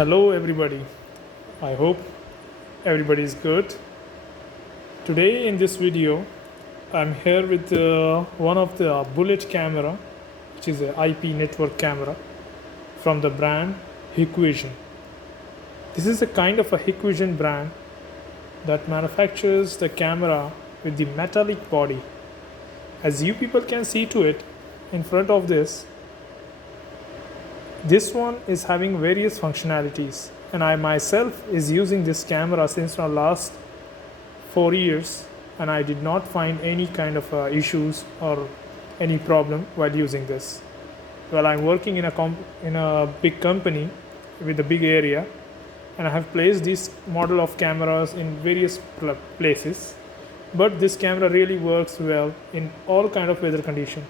Hello, everybody. I hope everybody is good. Today, in this video, I'm here with one of the bullet camera, which is an IP network camera from the brand Hikvision. This is a kind of a Hikvision brand that manufactures the camera with the metallic body. As you people can see to it in front of this one is having various functionalities, and I myself is using this camera since the last 4 years, and I did not find any kind of issues or any problem while using this. Well, I'm working in a big company with a big area, and I have placed this model of cameras in various places, but this camera really works well in all kind of weather condition.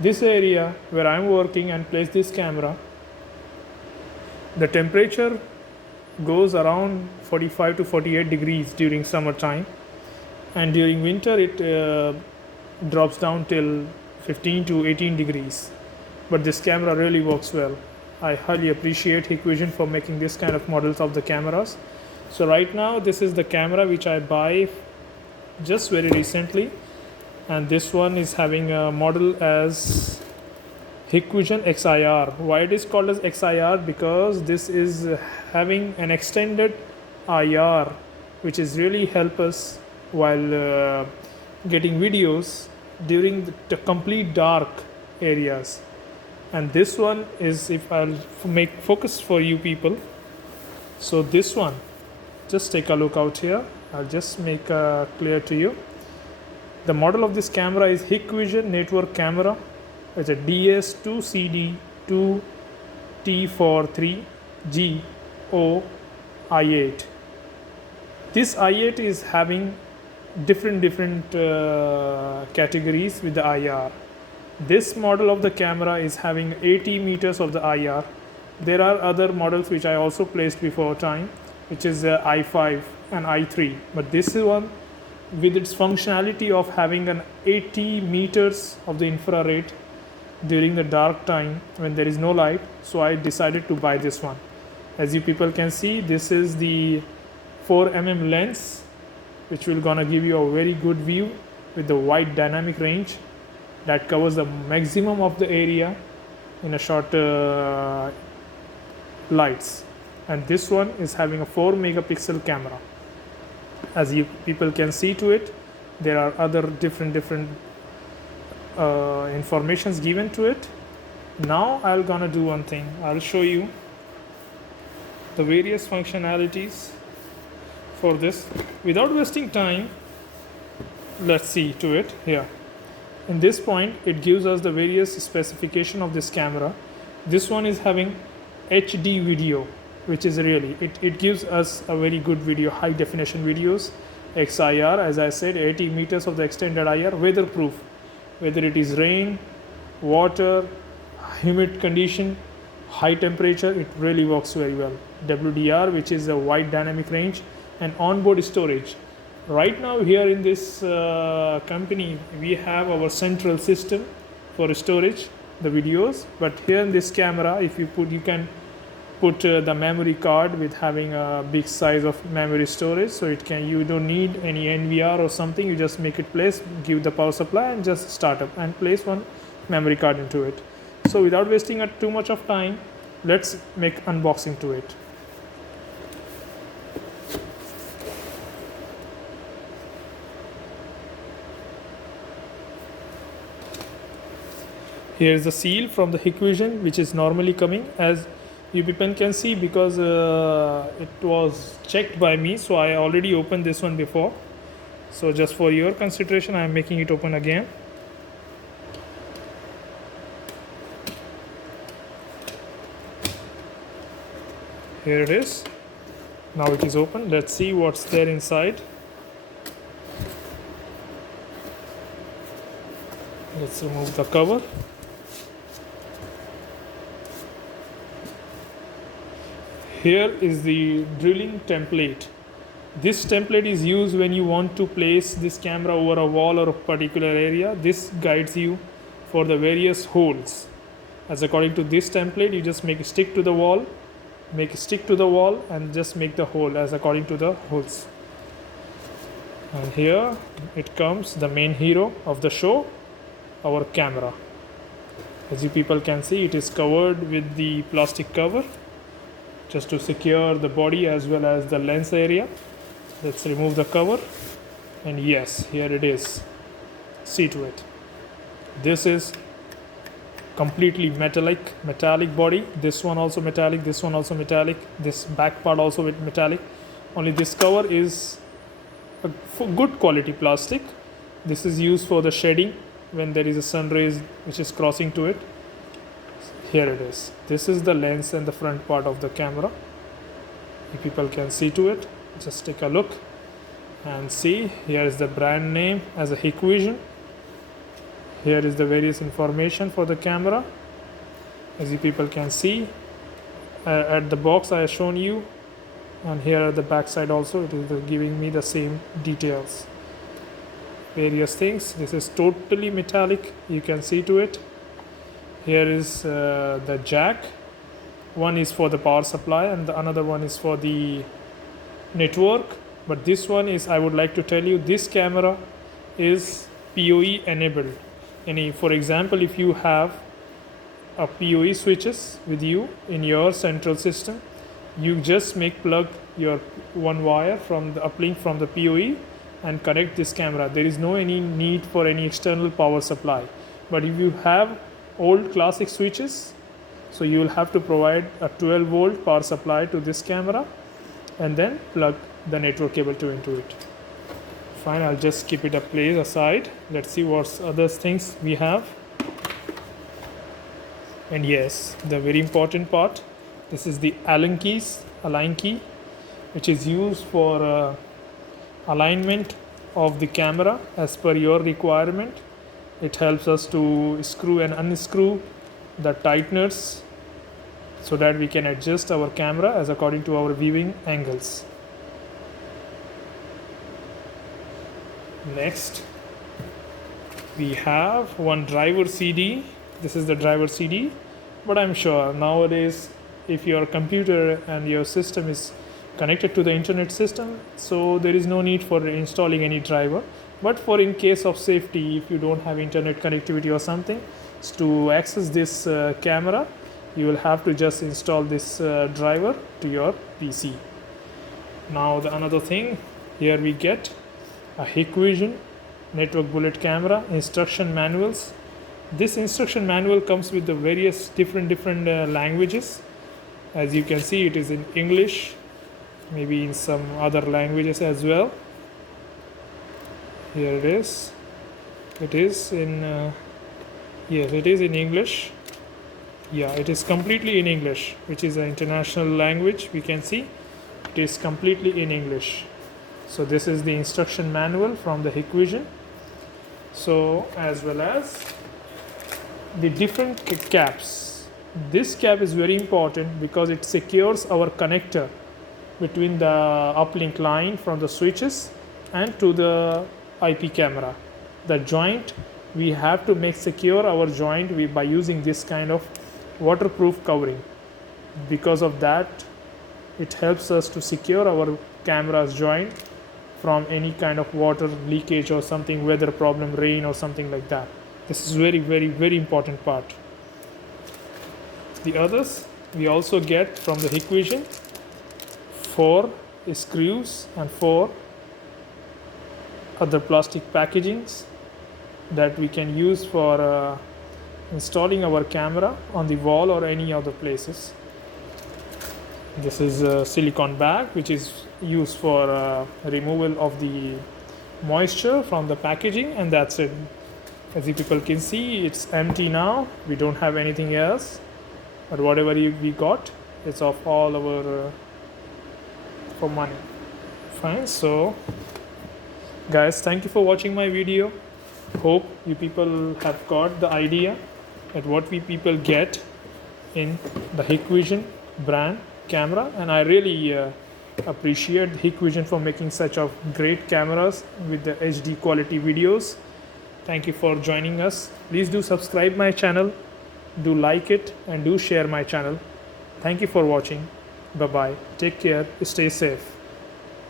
This area where I'm working and place this camera, the temperature goes around 45 to 48 degrees during summertime, and during winter it drops down till 15 to 18 degrees. But this camera really works well. I highly appreciate Hikvision for making this kind of models of the cameras. So right now this is the camera which I buy just very recently, and this one is having a model as Hikvision XIR. Why it is called as XIR? Because this is having an extended IR, which is really help us while getting videos during the complete dark areas. And this one is, if I'll make focus for you people, so this one, just take a look out here. I'll just make clear to you. The model of this camera is Hikvision network camera. It's a DS2CD2T43GO-I8. This I8 is having different categories with the IR. This model of the camera is having 80 meters of the IR. There are other models which I also placed before time, which is I5 and I3, but this is one with its functionality of having an 80 meters of the infrared during the dark time when there is no light. So I decided to buy this one. As you people can see, this is the 4mm lens, which will gonna give you a very good view with the wide dynamic range that covers the maximum of the area in a short lights. And this one is having a 4 megapixel camera. As you people can see to it, there are other different informations given to it. Now I'll gonna do one thing. I'll show you the various functionalities for this. Without wasting time, let's see to it here. In this point, it gives us the various specification of this camera. This one is having HD video, which is really, it gives us a very good video, high definition videos. XIR, as I said, 80 meters of the extended IR, weatherproof. Whether it is rain, water, humid condition, high temperature, it really works very well. WDR, which is a wide dynamic range, and onboard storage. Right now here in this company, we have our central system for storage the videos, but here in this camera, if you can put the memory card with having a big size of memory storage, so you don't need any NVR or something. You just make it place, give the power supply, and just start up and place one memory card into it. So without wasting too much of time, let's make unboxing to it. Here is the seal from the Hikvision, which is normally coming, as you people can see, because it was checked by me, so I already opened this one before. So just for your consideration, I am making it open again. Here it is. Now it is open. Let's see what's there inside. Let's remove the cover. Here is the drilling template. This template is used when you want to place this camera over a wall or a particular area. This guides you for the various holes. As according to this template, you just make a stick to the wall make stick to the wall and just make the hole as according to the holes. And here it comes, the main hero of the show, our camera. As you people can see, it is covered with the plastic cover just to secure the body as well as the lens area. Let's remove the cover, and yes, here it is. See to it. This is completely metallic body. This one also metallic, this one also metallic, this back part also with metallic. Only this cover is a good quality plastic. This is used for the shading when there is a sun rays which is crossing to it. Here it is. This is the lens and the front part of the camera. You people can see to it. Just take a look and see. Here is the brand name as a Hikvision. Here is the various information for the camera. As you people can see, at the box I have shown you, and here at the back side also it is giving me the same details. Various things. This is totally metallic. You can see to it. Here is the jack. One is for the power supply and the another one is for the network. But this one is, I would like to tell you, this camera is PoE enabled. For example, if you have a PoE switches with you in your central system, you just plug your one wire from the uplink from the PoE and connect this camera. There is no any need for any external power supply. But if you have old classic switches, so you will have to provide a 12 volt power supply to this camera and then plug the network cable into it. Fine, I'll just keep it a place aside. Let's see what other things we have. And yes, the very important part, this is the Allen key, which is used for alignment of the camera as per your requirement. It helps us to screw and unscrew the tighteners so that we can adjust our camera as according to our viewing angles. Next, we have one driver CD. This is the driver CD, but I'm sure nowadays if your computer and your system is connected to the internet system, so there is no need for installing any driver. But for in case of safety, if you don't have internet connectivity or something, to access this camera, you will have to just install this driver to your PC. Now the another thing, here we get a Hikvision network bullet camera instruction manuals. This instruction manual comes with the various different languages. As you can see, it is in English, maybe in some other languages as well. Here it is. It is in yes, it is in English. Yeah, it is completely in English, which is an international language. We can see it is completely in English. So this is the instruction manual from the Hikvision. So as well as the different caps. This cap is very important because it secures our connector between the uplink line from the switches and to the IP camera. The joint, we have to make secure our joint by using this kind of waterproof covering. Because of that, it helps us to secure our camera's joint from any kind of water leakage or something, weather problem, rain or something like that. This is very important part. The others we also get from the Hikvision 4 screws and 4 other plastic packagings that we can use for installing our camera on the wall or any other places. This is a silicone bag which is used for removal of the moisture from the packaging, and that's it. As you people can see, it's empty now. We don't have anything else, but whatever we got, it's of all our for money. Fine. So guys, thank you for watching my video. Hope you people have got the idea at what we people get in the Hikvision brand camera, and I really appreciate Hikvision for making such of great cameras with the HD quality videos. Thank you for joining us. Please do subscribe my channel, do like it, and do share my channel. Thank you for watching. Bye bye. Take care. Stay safe.